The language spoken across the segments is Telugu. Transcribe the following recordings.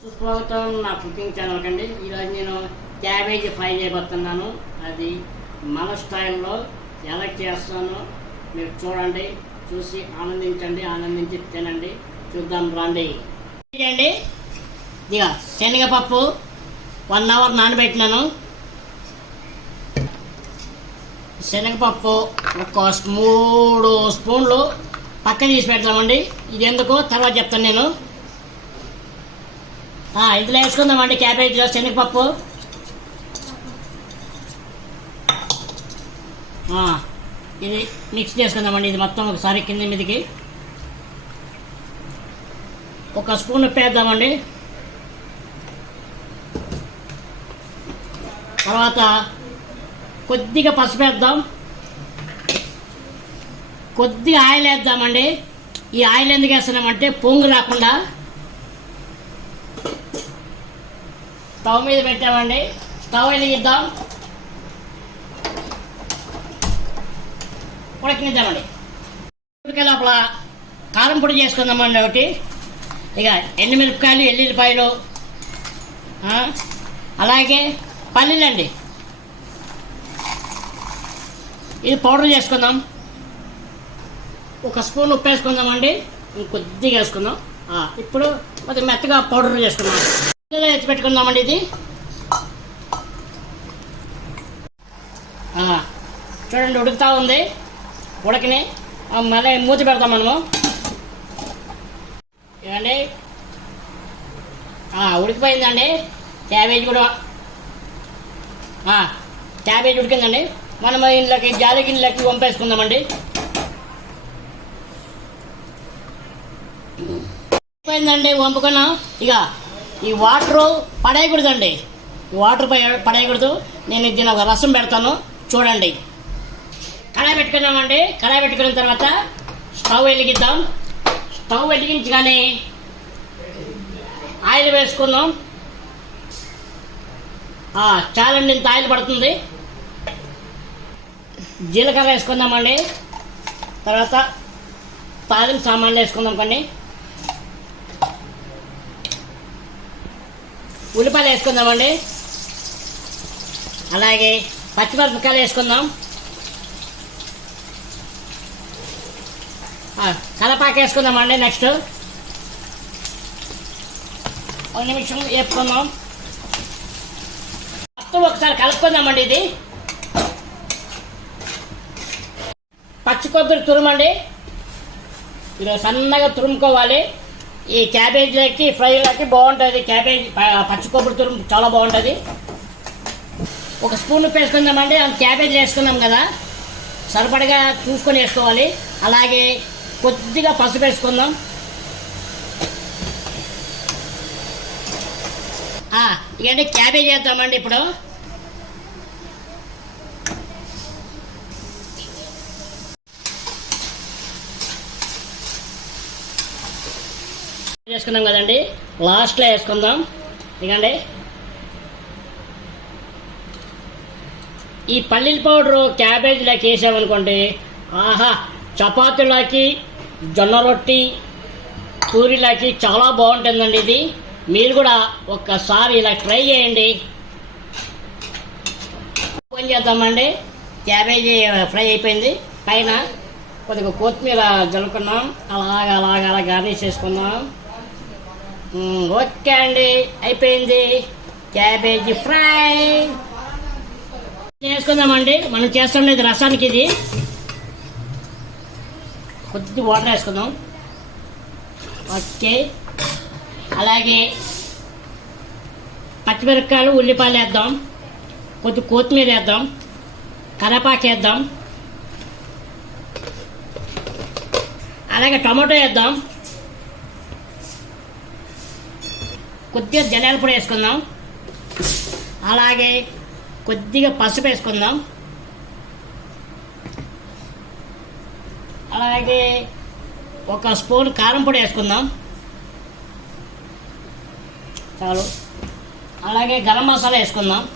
సుస్వాగతం నా కుకింగ్ ఛానల్ కండి. ఈరోజు నేను క్యాబేజీ ఫ్రై చేయబోతున్నాను. అది మన స్టైల్లో ఎలా చేస్తానో. మీరు చూడండి చూసి ఆనందించండి ఆనందించి తినండి. చూద్దాం రండి. అండి ఇక శనగపప్పు వన్ అవర్ నానబెట్టినాను. శనగపప్పు ఒక మూడు స్పూన్లు పక్కన తీసి పెడతామండి ఇది ఎందుకో తర్వాత చెప్తాను నేను. ఇందులో వేసుకుందామండి క్యాబేజీలో శనగపప్పు. ఇది మిక్స్ చేసుకుందామండి ఇది మొత్తం ఒకసారి కింద మీదకి. ఒక స్పూన్ ఉప్పేద్దామండి తర్వాత కొద్దిగా పసుపు వేద్దాం. కొద్దిగా ఆయిల్ వేద్దామండి. ఈ ఆయిల్ ఎందుకు వేస్తున్నామంటే పొంగు రాకుండా స్టవ్ మీద పెట్టామండి. స్టవ్ వెలిగిద్దాం. ఉడకనిద్దామండి. ఉడికే లోపల కారం పొడి చేసుకుందామండి ఒకటి. ఇక ఎండుమిరపకాయలు ఎల్లుల్లిపాయలు ఆ, అలాగే పల్లీలండి. ఇది పౌడర్ చేసుకుందాం. ఒక స్పూన్ ఉప్పు వేసుకుందామండి. కొద్దిగా వేసుకుందాం. ఇప్పుడు కొద్దిగా మెత్తగా పౌడర్ చేసుకుందాం. ఎత్తి పెట్టుకుందామండి ఇది. చూడండి ఉడుకుతా ఉంది. ఉడకని మళ్ళీ మూతి పెడతాం మనము. ఏమండి? ఉడికిపోయిందండి. క్యాబేజ్ కూడా. క్యాబేజ్ ఉడికిందండి. మనం ఇంట్లోకి జాలి గిన్నెలకి వంపేసుకుందామండి. అయిపోయిందండి వంపుకున్నాం. ఇక ఈ వాటర్ పడేయకూడదండి. ఈ వాటర్ పడేయకూడదు. నేను దీని ఒక రసం పెడతాను. చూడండి. కడాయి పెట్టుకున్నామండి కడాయి పెట్టుకున్న తర్వాత స్టవ్ వెలిగిద్దాం. స్టవ్ వెలిగించగానే ఆయిల్ వేసుకుందాం. చాలండి ఇంత ఆయిల్ పడుతుంది. జీలకర్ర వేసుకుందామండి. తర్వాత తాలింపు సామాన్లు వేసుకుందాం కొన్ని ఉల్లిపాయలు వేసుకుందామండి. అలాగే పచ్చిమిరపకాయలు వేసుకుందాం. కలపాకు వేసుకుందామండి నెక్స్ట్. ఒక నిమిషం వేపుకుందాం. మొత్తం ఒకసారి కలుపుకుందామండి ఇది. పచ్చి కొబ్బరి తురుమండి. ఇది సన్నగా తురుముకోవాలి. ఈ క్యాబేజీలకి ఫ్రైలకి బాగుంటుంది. క్యాబేజ్ పచ్చి కొబ్బరి తురుము చాలా బాగుంటుంది. ఒక స్పూన్ ఉప్పు క్యాబేజ్ వేసుకున్నాం కదా. సరిపడగా చూసుకొని వేసుకోవాలి. అలాగే కొద్దిగా పసుపు వేసుకుందాం. ఆ, ఇకంటే క్యాబేజ్ వేద్దామండి ఇప్పుడు. వేసుకున్నాం కదండి. లాస్ట్లో వేసుకుందాం. ఇకండి ఈ పల్లీల పౌడరు క్యాబేజీలోకి వేసామనుకోండి ఆహా చపాతీలోకి జొన్న రొట్టి పూరిలోకి చాలా బాగుంటుందండి ఇది. మీరు కూడా ఒక్కసారి ఇలా ట్రై చేయండి. ఓపెన్ చేద్దామండి. క్యాబేజీ ఫ్రై అయిపోయింది. పైన కొద్దిగా కొత్తిమీర జలుకున్నాం అలాగ అలాగ అలా గార్నిష్ చేసుకున్నాం ఓకే అండి అయిపోయింది. Cabbage fry. చేసుకుందామండి మనం చేస్తుండేది రసానికి ఇది. కొద్ది వాటర్ వేసుకుందాం. ఓకే. అలాగే పచ్చిమిరపకాయలు ఉల్లిపాయలు వేద్దాం. కొద్ది కొత్తిమీర వేద్దాం. కరేపాకు వేద్దాం. అలాగే టమాటో వేద్దాం. కొద్దిగా జలాల పొడి వేసుకుందాం. అలాగే కొద్దిగా పసుపు వేసుకుందాం. అలాగే ఒక స్పూన్ కారం పొడి వేసుకుందాం. చాలు. అలాగే గరం మసాలా వేసుకుందాం.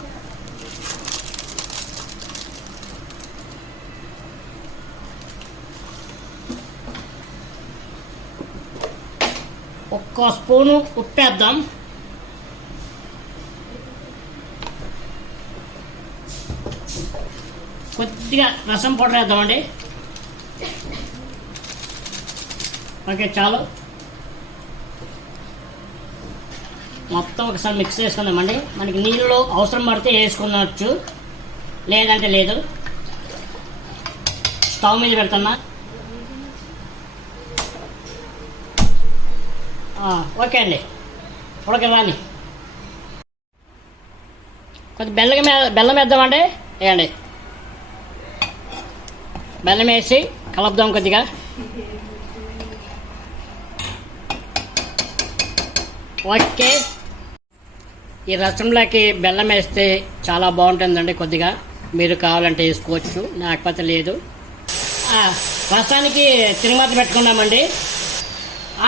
ఒక్క స్పూను ఉప్పు వేద్దాం. కొద్దిగా రసం పౌడర్ వేద్దామండి. ఓకే చాలు. మొత్తం ఒకసారి మిక్స్ చేసుకుందామండి. మనకి నీళ్ళు అవసరం పడితే వేసుకున్నచ్చు లేదంటే లేదు. స్టవ్ మీద పెడుతున్నా. ఓకే అండి. ఉడక రాని. కొద్ది బెల్లం బెల్లం వేద్దామండి. వేయండి. బెల్లం వేసి కలుపుదాం కొద్దిగా. ఓకే. ఈ రసంలోకి బెల్లం వేస్తే చాలా బాగుంటుందండి కొద్దిగా. మీరు కావాలంటే వేసుకోవచ్చు లేకపోతే లేదు. రసానికి తిరుమత పెట్టుకుందామండి.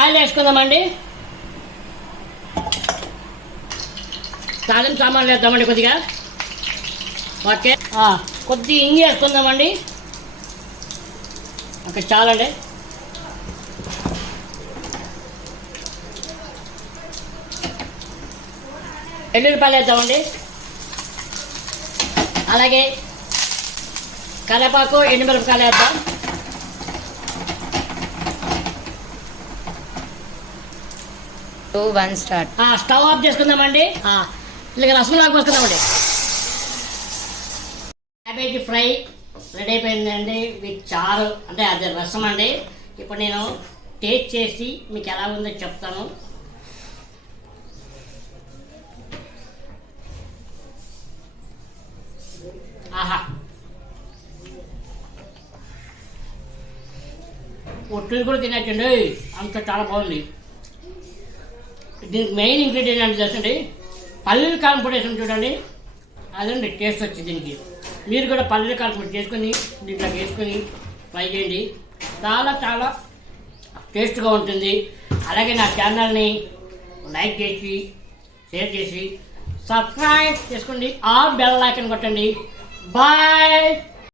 ఆయిల్ వేసుకుందామండి. తాలింపు సామాన్లు వేద్దామండి కొద్దిగా. ఓకే. కొద్ది ఇంగి వేసుకుందామండి. ఓకే చాలండి. ఎల్లుల్లిపాయలు వేద్దామండి. అలాగే కరివేపాకు ఎండుమిరపకాయలు వేద్దాం. Two one start stove off చేసుకుందామండి. ఇలాగ రసంలోకి పోసుకుందామండి. క్యాబేజీ ఫ్రై రెడీ అయిపోయిందండి విత్ చారు. అంటే అది రసం అండి. ఇప్పుడు నేను టేస్ట్ చేసి మీకు ఎలా ఉందో చెప్తాను. ఆహా. ఒట్టుని కూడా తినచ్చండి. అంత చాలా బాగుంది. దీనికి మెయిన్ ఇంగ్రీడియంట్ అంటే తెలుసండి? పల్లీల కారం పొడి చూడండి. అదండి టేస్ట్ వచ్చింది దీనికి. మీరు కూడా పల్లెలు కలుపుకొని చేసుకొని దీంట్లో వేసుకొని ఫ్రై చేయండి. చాలా చాలా టేస్ట్గా ఉంటుంది. అలాగే నా ఛానల్ని లైక్ చేసి షేర్ చేసి సబ్స్క్రైబ్ చేసుకోండి. ఆ బెల్ ఐకన్ కొట్టండి. బాయ్!